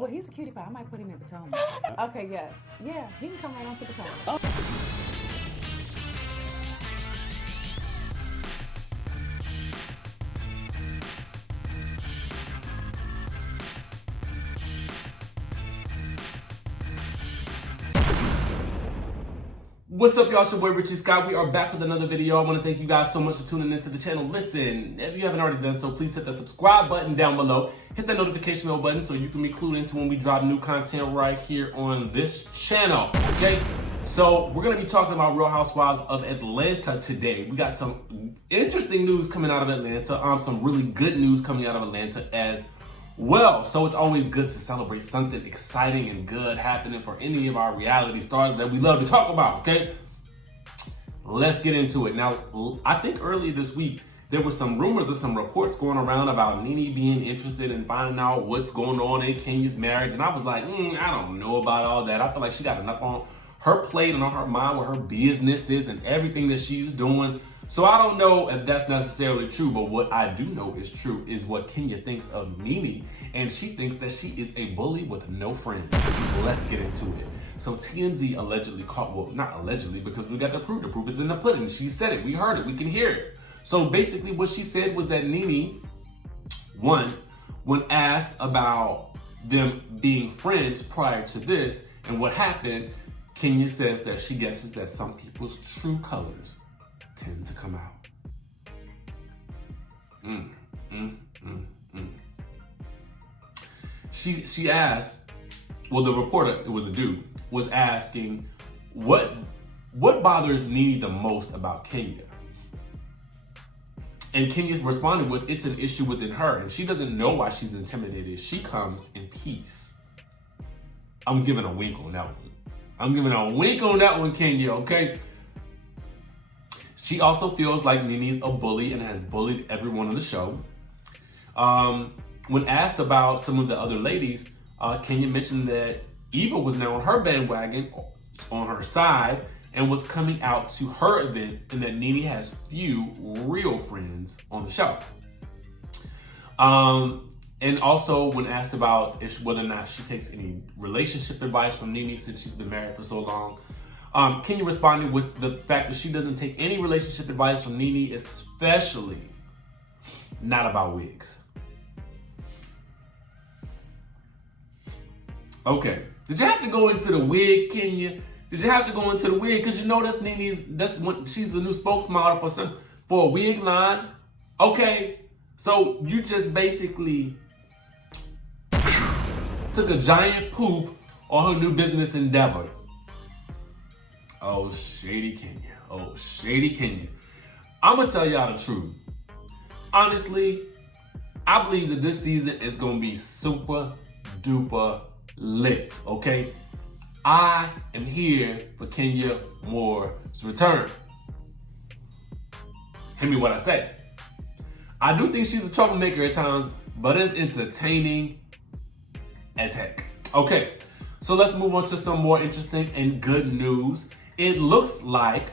Well, he's a cutie pie. I might put him in Potomac. Okay, yes. Yeah, he can come right on to Potomac. Oh. What's up, y'all? It's your boy Richie Scott. We are back with another video. I want to thank you guys so much for tuning into the channel. Listen, if you haven't already done so, please hit the subscribe button down below. Hit that notification bell button so you can be clued into when we drop new content right here on this channel, okay? So we're going to be talking about Real Housewives of Atlanta today. We got some interesting news coming out of Atlanta, some really good news coming out of Atlanta as well. So it's always good to celebrate something exciting and good happening for any of our reality stars that we love to talk about, okay? Let's get into it. Now, I think earlier this week, there were some rumors or some reports going around about NeNe being interested in finding out what's going on in Kanye's marriage. And I was like, I don't know about all that. I feel like she got enough on her plate and on her mind with her businesses and everything that she's doing. So I don't know if that's necessarily true, but what I do know is true is what Kenya thinks of NeNe, and she thinks that she is a bully with no friends. Let's get into it. So TMZ allegedly caught, well, not allegedly, because we got the proof. The proof is in the pudding. She said it. We heard it. We can hear it. So basically what she said was that NeNe, one, when asked about them being friends prior to this and what happened, Kenya says that she guesses that some people's true colors tend to come out. She asked, well, the reporter, it was a dude, was asking, what bothers NeNe the most about Kenya? And Kenya responded with, it's an issue within her, and she doesn't know why she's intimidated. She comes in peace. I'm giving a wink on that one. I'm giving a wink on that one, Kenya, okay? She also feels like NeNe's a bully and has bullied everyone on the show. When asked about some of the other ladies, Kenya mentioned that Eva was now on her bandwagon, on her side, and was coming out to her event, and that NeNe has few real friends on the show. And also when asked about whether or not she takes any relationship advice from NeNe since she's been married for so long, Kenya responded with the fact that she doesn't take any relationship advice from NeNe, especially not about wigs. Okay, did you have to go into the wig, Kenya? Did you have to go into the wig? Because you know that's NeNe's, she's the new spokesmodel for a wig line. Okay, so you just basically took a giant poop on her new business endeavor. Oh, shady Kenya. Oh, shady Kenya. I'm going to tell y'all the truth. Honestly, I believe that this season is going to be super duper lit, okay? I am here for Kenya Moore's return. Hear me what I say. I do think she's a troublemaker at times, but it's entertaining as heck. Okay, so let's move on to some more interesting and good news. It looks like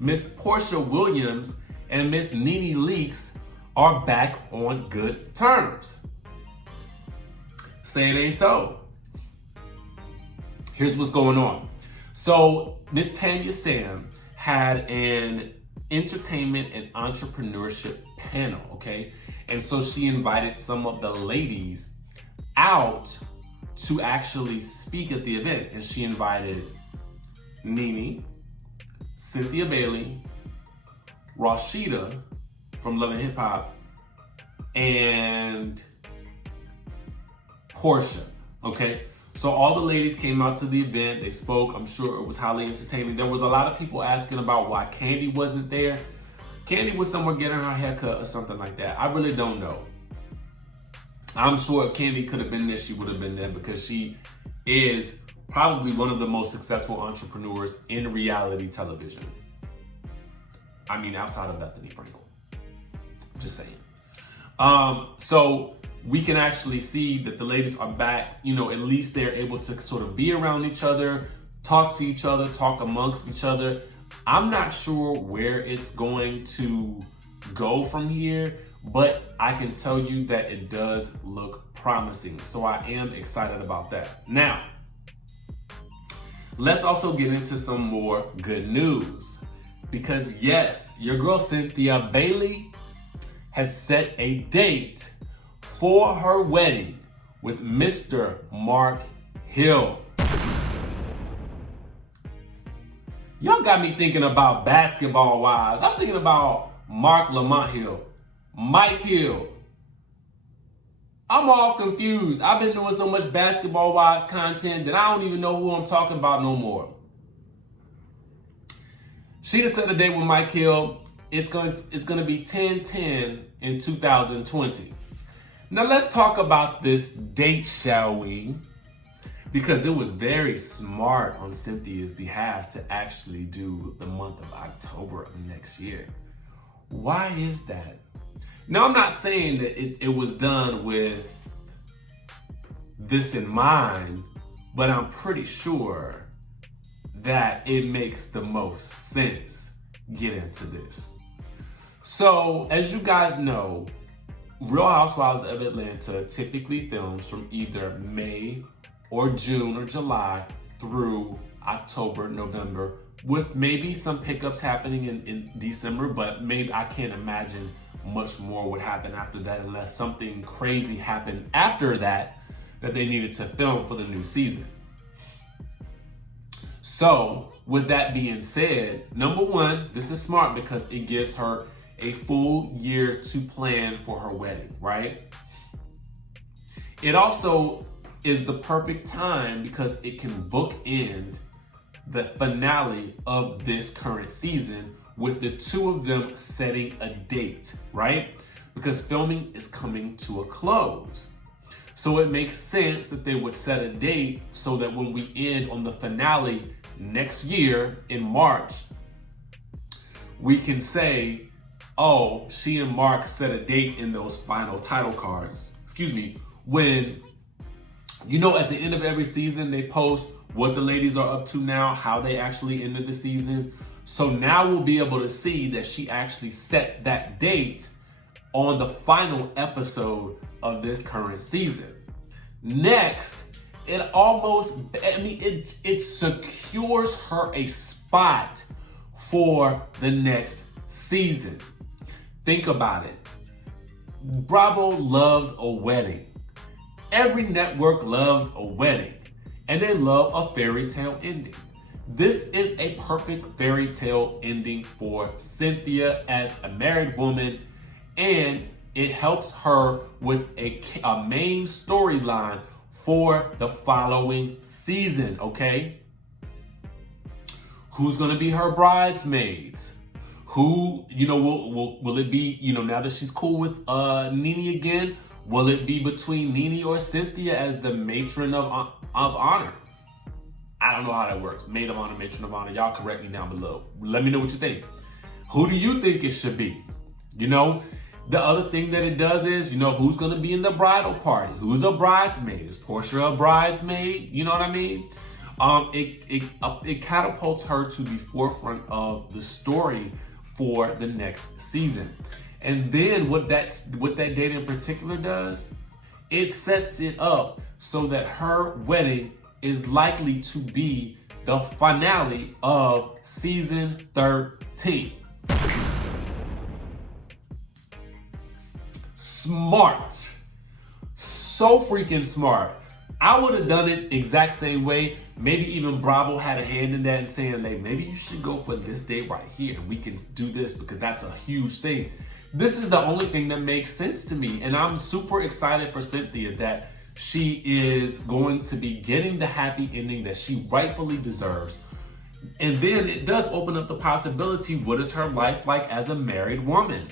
Miss Porsha Williams and Miss NeNe Leakes are back on good terms. Say it ain't so. Here's what's going on. So Miss Tanya Sam had an entertainment and entrepreneurship panel, okay? And so she invited some of the ladies out to actually speak at the event. And she invited NeNe, Cynthia Bailey, Rasheeda from Love and Hip Hop, and Porsha, okay? So all the ladies came out to the event, they spoke, I'm sure it was highly entertaining. There was a lot of people asking about why Kandi wasn't there. Kandi was somewhere getting her haircut or something like that. I really don't know. I'm sure if Kandi could have been there, she would have been there because she is probably one of the most successful entrepreneurs in reality television. I mean, outside of Bethany Frankel. Just saying. So we can actually see that the ladies are back. You know, at least they're able to sort of be around each other, talk to each other, talk amongst each other. I'm not sure where it's going to go from here, but I can tell you that it does look promising. So I am excited about that. Now, let's also get into some more good news. Because yes, your girl Cynthia Bailey has set a date for her wedding with Mr. Mark Hill. Y'all got me thinking about Basketball Wives. I'm thinking about Mark Lamont Hill, Mike Hill. I'm all confused. I've been doing so much Basketball Wives content that I don't even know who I'm talking about no more. She has set a date with Mike Hill. It's going to be 10/10 in 2020. Now let's talk about this date, shall we? Because it was very smart on Cynthia's behalf to actually do the month of October of next year. Why is that? Now, I'm not saying that it was done with this in mind, but I'm pretty sure that it makes the most sense get into this. So, as you guys know, Real Housewives of Atlanta typically films from either May or June or July through October, November, with maybe some pickups happening in December, but maybe I can't imagine much more would happen after that unless something crazy happened after that they needed to film for the new season. So with that being said, number one, this is smart because it gives her a full year to plan for her wedding, right? It also is the perfect time because it can bookend the finale of this current season with the two of them setting a date, right? Because filming is coming to a close. So it makes sense that they would set a date so that when we end on the finale next year in March, we can say, oh, she and Mark set a date in those final title cards. When, you know, at the end of every season, they post what the ladies are up to now, how they actually ended the season. So now we'll be able to see that she actually set that date on the final episode of this current season. Next, it secures her a spot for the next season. Think about it. Bravo loves a wedding. Every network loves a wedding, and they love a fairy tale ending. This is a perfect fairy tale ending for Cynthia as a married woman, and it helps her with a main storyline for the following season, okay? Who's gonna be her bridesmaids? Who, will it be, now that she's cool with NeNe again, will it be between NeNe or Cynthia as the matron of honor? I don't know how that works. Maid of honor, matron of honor. Y'all correct me down below. Let me know what you think. Who do you think it should be? The other thing that it does is, who's going to be in the bridal party? Who's a bridesmaid? Is Porsha a bridesmaid? You know what I mean? It catapults her to the forefront of the story for the next season. And then what that date in particular does, it sets it up so that her wedding is likely to be the finale of season 13. Smart. So freaking smart. I would have done it exact same way. Maybe even Bravo had a hand in that and saying, like, maybe you should go for this date right here. We can do this because that's a huge thing. This is the only thing that makes sense to me. And I'm super excited for Cynthia that she is going to be getting the happy ending that she rightfully deserves. And then it does open up the possibility, what is her life like as a married woman?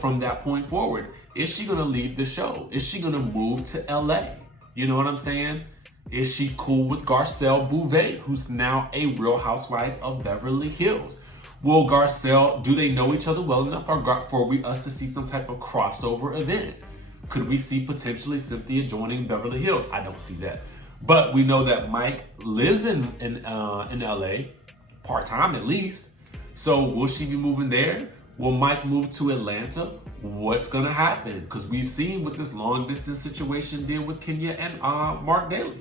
From that point forward. Is she gonna leave the show? Is she gonna move to LA? You know what I'm saying? Is she cool with Garcelle Bouvet, who's now a Real Housewife of Beverly Hills? Will Garcelle, do they know each other well enough for us to see some type of crossover event? Could we see potentially Cynthia joining Beverly Hills? I don't see that. But we know that Mike lives in LA, part-time at least. So will she be moving there? Will Mike move to Atlanta? what's gonna happen, because we've seen what this long distance situation did with Kenya and Mark Daly.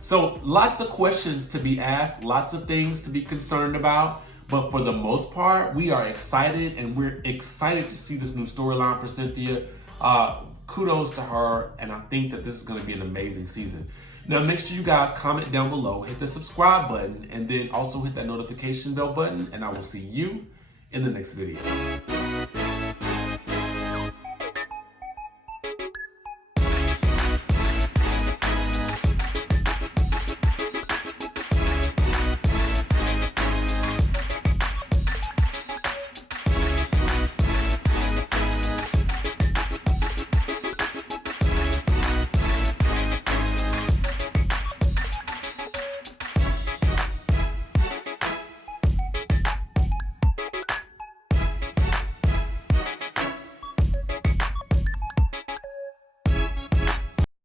So lots of questions to be asked, lots of things to be concerned about, but for the most part, we are excited, and we're excited to see this new storyline for Cynthia. Kudos to her, and I think that this is gonna be an amazing season. Now make sure you guys comment down below, hit the subscribe button, and then also hit that notification bell button, and I will see you in the next video.